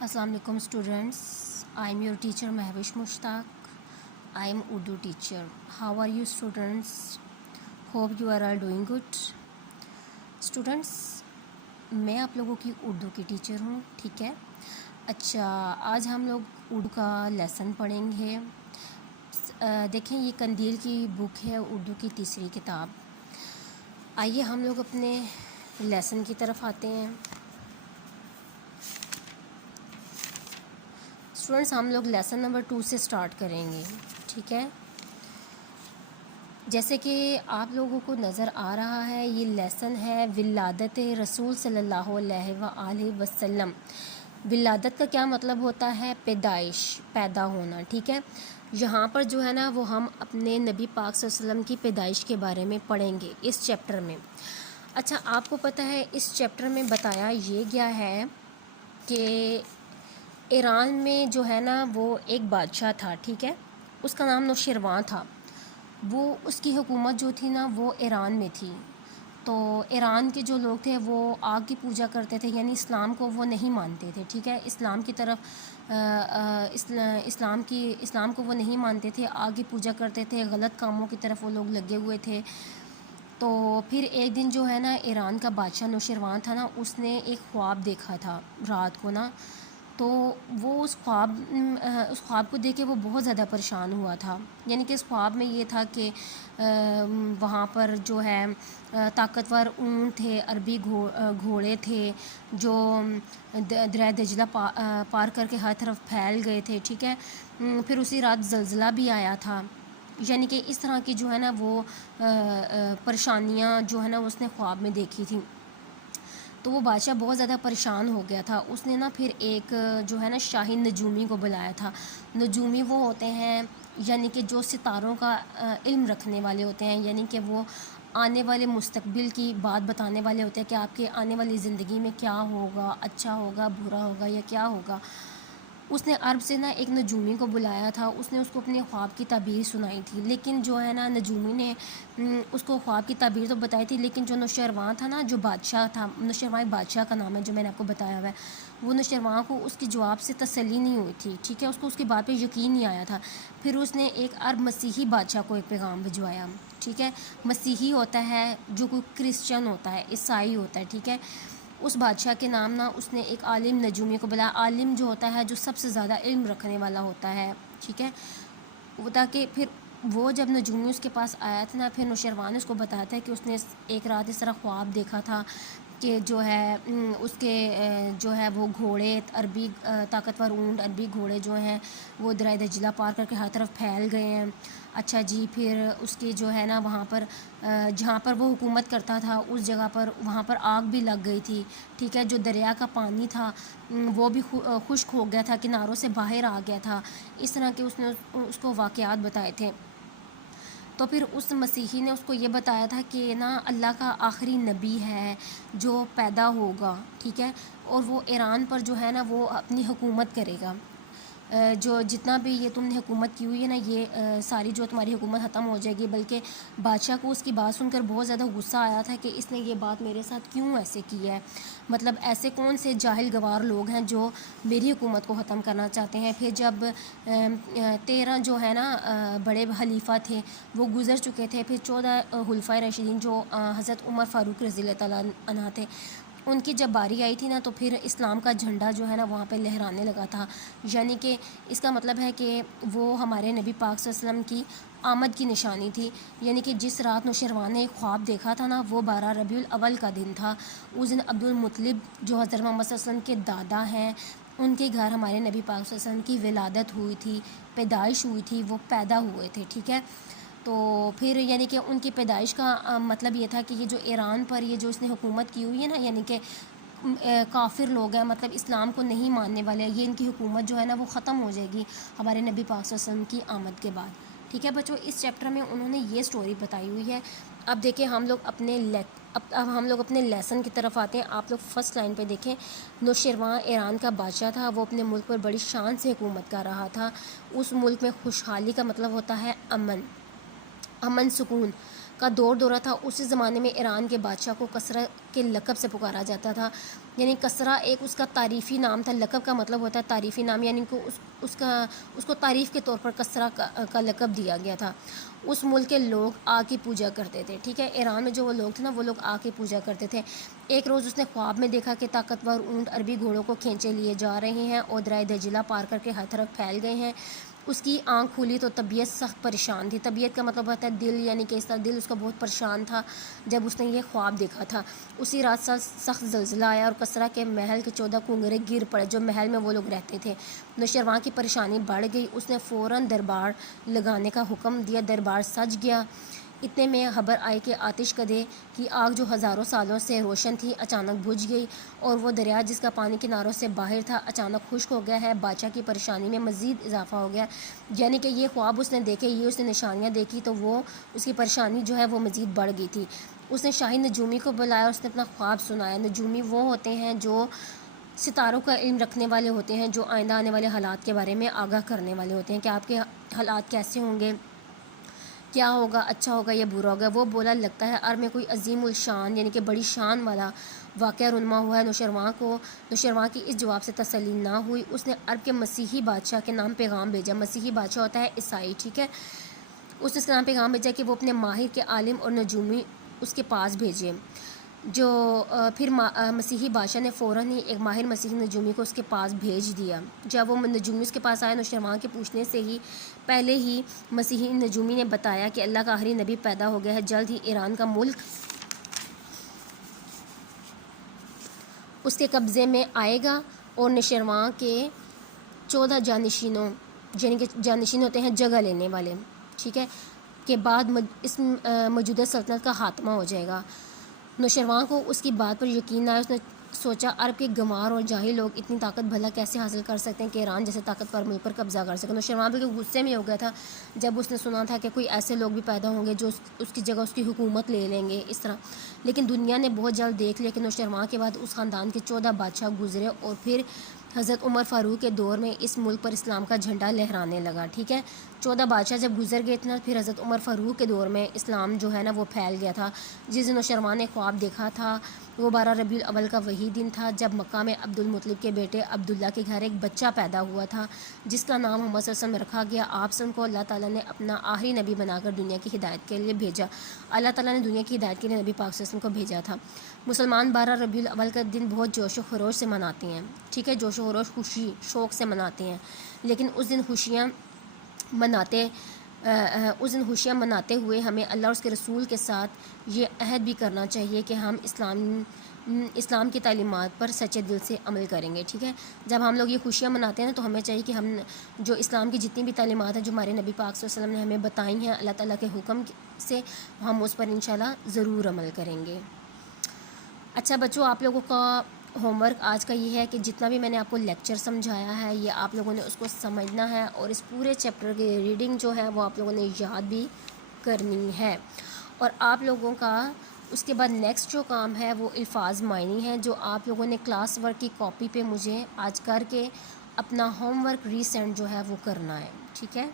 Assalamu alaikum students. I am your teacher Mahwish Mushtaq. I am Urdu teacher. How are you students? Hope you are all doing good. Students, मैं आप लोगों की उर्दू की teacher हूँ, ठीक है। अच्छा, आज हम लोग उर्दू का लेसन पढ़ेंगे। देखें, ये कंदील की बुक है, उर्दू की तीसरी किताब। आइए हम लोग अपने लेसन की तरफ आते हैं। स्टूडेंट्स, हम लोग लेसन नंबर 2 से स्टार्ट करेंगे, ठीक है। जैसे कि आप लोगों को नज़र आ रहा है, ये लेसन है विलादत रसूल सल्लल्लाहु अलैहि वसल्लम। विलादत का क्या मतलब होता है? पैदाइश, पैदा होना, ठीक है। यहाँ पर जो है ना, वो हम अपने नबी पाक सल्लल्लाहु अलैहि वसल्लम की पैदाइश के बारे में पढ़ेंगे इस चैप्टर में। अच्छा, आपको पता है इस चैप्टर में बताया ये गया है कि ईरान में जो है ना, वो एक बादशाह था, ठीक है। उसका नाम नौशरवां था। वो उसकी हुकूमत जो थी ना, वो ईरान में थी। तो ईरान के जो लोग थे वो आग की पूजा करते थे, यानी इस्लाम को वो नहीं मानते थे, ठीक है। इस्लाम की तरफ इस्लाम को वो नहीं मानते थे, आग की पूजा करते थे, गलत कामों की तरफ वो लोग लगे हुए थे। तो फिर एक दिन जो है ना, ईरान का बादशाह नौशरवां था ना, उसने एक ख्वाब देखा था रात को ना। तो वो उस ख्वाब को देख के वो बहुत ज़्यादा परेशान हुआ था। यानी कि इस ख्वाब में ये था कि वहाँ पर जो है ताकतवर ऊँट थे, अरबी घोड़े थे जो दरिया दजला पार करके हर तरफ फैल गए थे, ठीक है। फिर उसी रात ज़लज़ला भी आया था। यानी कि इस तरह की जो है ना, वो परेशानियाँ जो है ना, उसने ख्वाब में देखी थी। तो वो बादशाह बहुत ज़्यादा परेशान हो गया था। उसने ना फिर एक जो है ना, शाही नजूमी को बुलाया था। नजूमी वो होते हैं यानी कि जो सितारों का इल्म रखने वाले होते हैं, यानी कि वो आने वाले मुस्तकबिल की बात बताने वाले होते हैं कि आपके आने वाली ज़िंदगी में क्या होगा, अच्छा होगा, बुरा होगा या क्या होगा। उसने अरब से ना एक नजूमी को बुलाया था। उसने उसको अपने ख्वाब की ताबीर सुनाई थी, लेकिन जो है ना, नजूमी ने उसको ख्वाब की ताबीर तो बताई थी, लेकिन जो नौशरवां था ना, जो बादशाह था, नौशरवां एक बादशाह का नाम है जो मैंने आपको बताया हुआ है, वो नौशरवां को उसके जवाब से तसल्ली नहीं हुई थी, ठीक है। उसको उसकी बात पे यकीन नहीं आया था। फिर उसने एक अरब मसीही बादशाह को एक पैगाम भिजवाया, ठीक है। मसीही होता है जो कोई क्रिश्चियन होता है, ईसाई होता है, ठीक है। उस बादशाह के नाम ना उसने एक आलिम नजूमी को बुलाया। आलिम जो होता है, जो सबसे ज़्यादा इल्म रखने वाला होता है, ठीक है। वो ताकि फिर वो जब नजूमी उसके पास आया था ना, फिर नौशरवां ने उसको बताया था कि उसने एक रात इस तरह ख्वाब देखा था कि जो है उसके जो है वो घोड़े, अरबी ताकतवर ऊँट, अरबी घोड़े जो हैं वो दरिया दजला पार करके हर तरफ फैल गए हैं। अच्छा जी, फिर उसके जो है ना, वहाँ पर जहाँ पर वो हुकूमत करता था उस जगह पर, वहाँ पर आग भी लग गई थी, ठीक है। जो दरिया का पानी था वो भी खुश्क हो गया था, किनारों से बाहर आ गया था। इस तरह के उसने उसको वाक़यात बताए थे। तो फिर उस मसीही ने उसको ये बताया था कि ना, अल्लाह का आखिरी नबी है जो पैदा होगा, ठीक है। और वो ईरान पर जो है ना, वो अपनी हुकूमत करेगा। जो जितना भी ये तुमने हुकूमत की हुई है ना, ये सारी जो तुम्हारी हुकूमत ख़त्म हो जाएगी। बल्कि बादशाह को उसकी बात सुनकर बहुत ज़्यादा गुस्सा आया था कि इसने ये बात मेरे साथ क्यों ऐसे की है। मतलब ऐसे कौन से जाहिल गवार लोग हैं जो मेरी हुकूमत को ख़त्म करना चाहते हैं। फिर जब 13 जो है ना बड़े खलीफा थे वो गुज़र चुके थे, फिर 14 खुलफाए राशिदीन जो हज़रत उमर फ़ारूक रज़ी अल्लाह तआला अन्हु थे, उनकी जब बारी आई थी ना, तो फिर इस्लाम का झंडा जो है ना, वहाँ पे लहराने लगा था। यानी कि इसका मतलब है कि वो हमारे नबी पाक सल्लल्लाहु अलैहि वसल्लम की आमद की निशानी थी। यानी कि जिस रात नौशरवां ने ख्वाब देखा था ना, वो 12 रबीउल अव्वल का दिन था। उस दिन अब्दुल मुत्तलिब जो हज़रत मोहम्मद सल्लल्लाहु अलैहि वसल्लम के दादा हैं, उनके घर हमारे नबी पाक सल्लल्लाहु अलैहि वसल्लम की विलादत हुई थी, पैदाइश हुई थी, वो पैदा हुए थे, ठीक है। तो फिर यानी कि उनकी पैदाइश का मतलब ये था कि ये जो ईरान पर ये जो इसने हुकूमत की हुई है ना, यानी कि काफिर लोग हैं, मतलब इस्लाम को नहीं मानने वाले, ये इनकी हुकूमत जो है ना, वो ख़त्म हो जाएगी हमारे नबी पाक सल्लल्लाहु अलैहि वसल्लम की आमद के बाद, ठीक है बच्चों। इस चैप्टर में उन्होंने ये स्टोरी बताई हुई है। अब देखिए, हम लोग अपने लेसन की तरफ आते हैं। आप लोग फर्स्ट लाइन पे देखें। नौशरवां ईरान का बादशाह था। वो अपने मुल्क पर बड़ी शान से हुकूमत कर रहा था। उस मुल्क में खुशहाली का मतलब होता है अमन, अमन सुकून। کا دورہ تھا، اسی زمانے میں ایران کے بادشاہ کو کسرا کے لقب سے پکارا جاتا تھا. یعنی کسرا ایک اس کا تعریفی نام تھا. لقب کا مطلب ہوتا ہے تعریفی نام، یعنی کہ اس کو تعریف کے طور پر کسرا کا لقب دیا گیا تھا. اس ملک کے لوگ آگ کی پوجا کرتے تھے. ٹھیک ہے، ایران میں جو وہ لوگ تھے نا، وہ لوگ آگ کی پوجا کرتے تھے. ایک روز اس نے خواب میں دیکھا کہ طاقتور اونٹ عربی گھوڑوں کو کھینچے لیے جا رہے ہیں اور دریا دجلہ پار کر کے ہر طرف پھیل گئے ہیں. اس کی آنکھ کھلی تو طبیعت سخت پریشان تھی. طبیعت کا مطلب ہوتا ہے دل، یعنی کہ اس طرح دل اس کا بہت پریشان تھا جب اس نے یہ خواب دیکھا تھا. اسی رات سخت زلزلہ آیا اور کسرا کے محل کے 14 کنگرے گر پڑے جو محل میں وہ لوگ رہتے تھے. نوشیروان کی پریشانی بڑھ گئی. اس نے فوراً دربار لگانے کا حکم دیا. دربار سج گیا. اتنے میں خبر آئی کہ آتش کدے کی آگ جو ہزاروں سالوں سے روشن تھی اچانک بجھ گئی، اور وہ دریا جس کا پانی کناروں سے باہر تھا اچانک خشک ہو گیا ہے. بادشاہ کی پریشانی میں مزید اضافہ ہو گیا. یعنی کہ یہ خواب اس نے دیکھے، یہ اس نے نشانیاں دیکھی، تو وہ اس کی پریشانی جو ہے وہ مزید بڑھ گئی تھی. اس نے شاہی نجومی کو بلایا اور اس نے اپنا خواب سنایا. نجومی وہ ہوتے ہیں جو ستاروں کا علم رکھنے والے ہوتے ہیں، جو آئندہ آنے والے حالات کے بارے میں آگاہ کرنے والے ہوتے ہیں کہ آپ کے حالات کیسے ہوں گے، کیا ہوگا، اچھا ہوگا یا برا ہوگا. وہ بولا لگتا ہے عرب میں کوئی عظیم الشان یعنی کہ بڑی شان والا واقعہ رونما ہوا ہے. نوشیروان کی اس جواب سے تسلی نہ ہوئی. اس نے عرب کے مسیحی بادشاہ کے نام پیغام بھیجا. مسیحی بادشاہ ہوتا ہے عیسائی. ٹھیک ہے، اس نے اس کے نام پیغام بھیجا کہ وہ اپنے ماہر کے عالم اور نجومی اس کے پاس بھیجے. پھر مسیحی بادشاہ نے فوراً ہی ایک ماہر مسیحی نجومی کو اس کے پاس بھیج دیا. جب وہ نجومی اس کے پاس آیا، نوشیروان کے پوچھنے سے ہی پہلے ہی مسیحی نجومی نے بتایا کہ اللہ کا آخری نبی پیدا ہو گیا ہے. جلد ہی ایران کا ملک اس کے قبضے میں آئے گا اور نوشیروان کے 14 جانشینوں، یعنی کہ جانشین ہوتے ہیں جگہ لینے والے، ٹھیک ہے، کے بعد اس موجودہ سلطنت کا خاتمہ ہو جائے گا. نوشیروان کو اس کی بات پر یقین آیا. اس نے سوچا عرب کے گنوار اور جاہل لوگ اتنی طاقت بھلا کیسے حاصل کر سکتے ہیں کہ ایران جیسے طاقتور ملک پر قبضہ کر سکے. نوشیروان بالکل غصے میں ہو گیا تھا جب اس نے سنا تھا کہ کوئی ایسے لوگ بھی پیدا ہوں گے جو اس کی جگہ اس کی حکومت لے لیں گے اس طرح. لیکن دنیا نے بہت جلد دیکھ لیا کہ نوشیروان کے بعد اس خاندان کے 14 بادشاہ گزرے اور پھر حضرت عمر فاروق کے دور میں اس ملک پر اسلام کا جھنڈا لہرانے لگا. ٹھیک ہے، 14 بادشاہ جب گزر گئے تھے پھر حضرت عمر فاروق کے دور میں اسلام جو ہے نا وہ پھیل گیا تھا. جس دن نوشیروان نے خواب دیکھا تھا وہ 12 ربیع الاول کا وہی دن تھا جب مکہ میں عبد المطلب کے بیٹے عبداللہ کے گھر ایک بچہ پیدا ہوا تھا جس کا نام محمد صلی اللہ علیہ وسلم رکھا گیا. آپ سب کو اللہ تعالیٰ نے اپنا آخری نبی بنا کر دنیا کی ہدایت کے لیے بھیجا. اللہ تعالیٰ نے دنیا کی ہدایت کے لیے نبی پاک صلی اللہ علیہ وسلم کو بھیجا تھا. مسلمان 12 ربیع الاول کا دن بہت جوش و خروش سے مناتے ہیں. ٹھیک ہے، جوش و خروش، خوشی، شوق سے مناتے ہیں. لیکن اس دن خوشیاں مناتے ہوئے ہمیں اللہ اور اس کے رسول کے ساتھ یہ عہد بھی کرنا چاہیے کہ ہم اسلام کی تعلیمات پر سچے دل سے عمل کریں گے. ٹھیک ہے، جب ہم لوگ یہ خوشیاں مناتے ہیں تو ہمیں چاہیے کہ ہم جو اسلام کی جتنی بھی تعلیمات ہیں جو ہمارے نبی پاک صلی اللہ علیہ وسلم نے ہمیں بتائی ہیں اللہ تعالیٰ کے حکم سے، ہم اس پر انشاءاللہ ضرور عمل کریں گے. اچھا بچوں، آپ لوگوں کا ہوم ورک آج کا یہ ہے کہ جتنا بھی میں نے آپ کو لیکچر سمجھایا ہے یہ آپ لوگوں نے اس کو سمجھنا ہے اور اس پورے چیپٹر کی ریڈنگ جو ہے وہ آپ لوگوں نے یاد بھی کرنی ہے. اور آپ لوگوں کا اس کے بعد نیکسٹ جو کام ہے وہ الفاظ معنی ہے جو آپ لوگوں نے کلاس ورک کی کاپی پہ مجھے آج کر کے اپنا ہوم ورک ری سینڈ جو ہے وہ کرنا ہے. ٹھیک ہے.